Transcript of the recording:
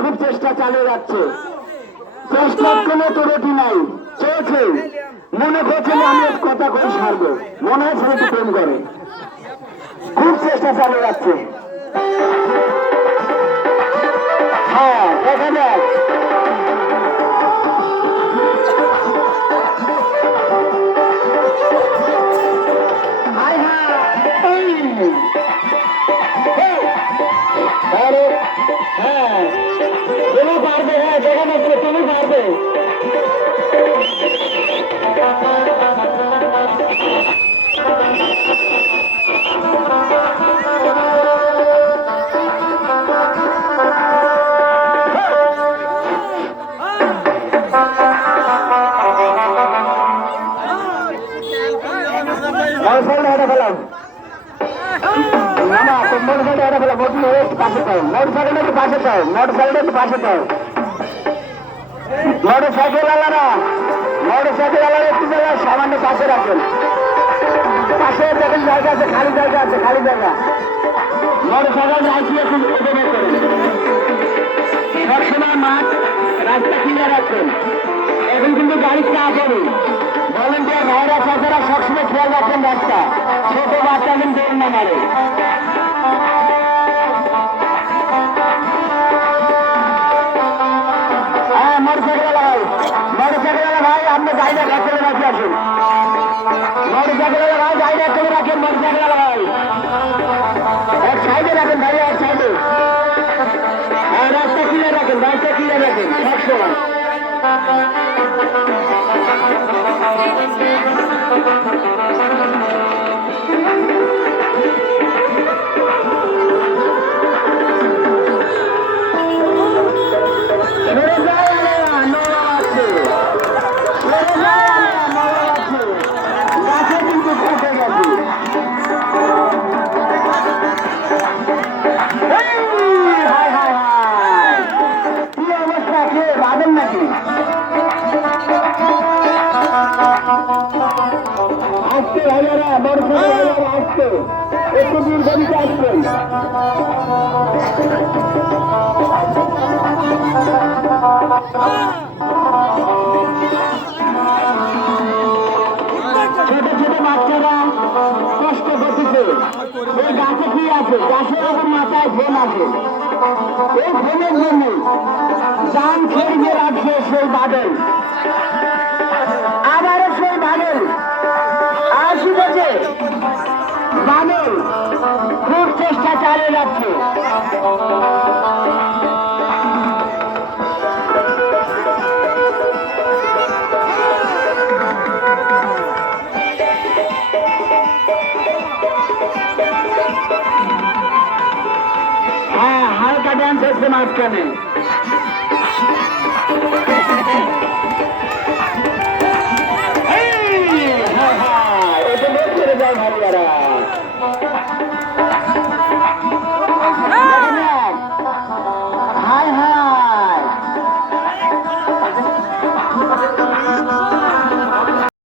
খুব চেষ্টা চালিয়ে যাচ্ছে চেষ্টার কোনো ত্রুটি নাই চলছে মনে করছে আমি কথা করে সারবো মনে হয় ছেলেটি প্রেম করে খুব চেষ্টা চালিয়ে যাচ্ছে হ্যাঁ দেখা যাক হ্যাঁ তুমি পারবে। হ্যাঁ যাচ্ছে তুমি পারবে ফেলাম মোটর পাশে পাও মোটরসাইকেল একটু পাশে পাও মোটরসাইকেল একটু পাশে পাও মোটরসাইকেল আলারা মোটরসাইকেল আলারা একটু জায়গা সামান্য পাশে রাখেন। পাশে দেখেন জায়গা আছে, খালি জায়গা আছে, খালি জায়গা। মোটরসাইকেল যাইছি একটু উপভোগ করেন। সবসময় মাঠ, রাস্তা ক্লিয়ার রাখবেন এখন কিন্তু গাড়ি চাপ হবে ভলেন্টিয়ার ভাইরা চাচারা সবসময় খেয়াল রাখবেন রাস্তা। ছোট বাচ্চা কিন্তু না মারে ভাই আপনি গাড়িটা কাছে রাখি আসুন। মোটরসাইকেল ভাই গাড়িটা করে রাখেন মোটরসাইকেল ভাই। এক সাইডে রাখেন ভাই, এক সাইডে। হ্যাঁ রাস্তা ক্লিয়ার রাখেন রাস্তা ক্লিয়ার রাখেন সবসময় ভাইয়ারা বড় ছোট একটু দূর গতিতে আসবেন ছোট ছোট বাচ্চারা কষ্ট করতেছে। এই গাছে কি আছে? গাছের ওপর মাথায় ফোন আছে। এই ফোনের জন্য যান খেয়ে রাখছে সেই বাদল আমল খুব চেষ্টা চালিয়ে যাচ্ছে। হ্যাঁ হালকা ড্যান্স হচ্ছে মাঝখানে। ভালো